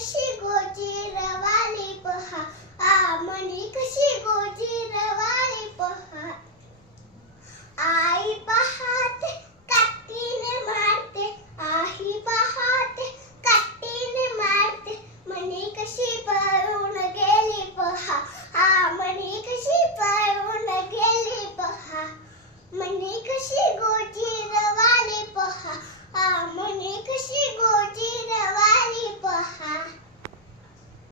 कशी गोजीरवाली पहा, मणी कशी गोजीरवाली पहा. आई पाहते काठीने मारते, आई पाहते काठीने मारते, मणी कशी पळून गेली पहा, मणी कशी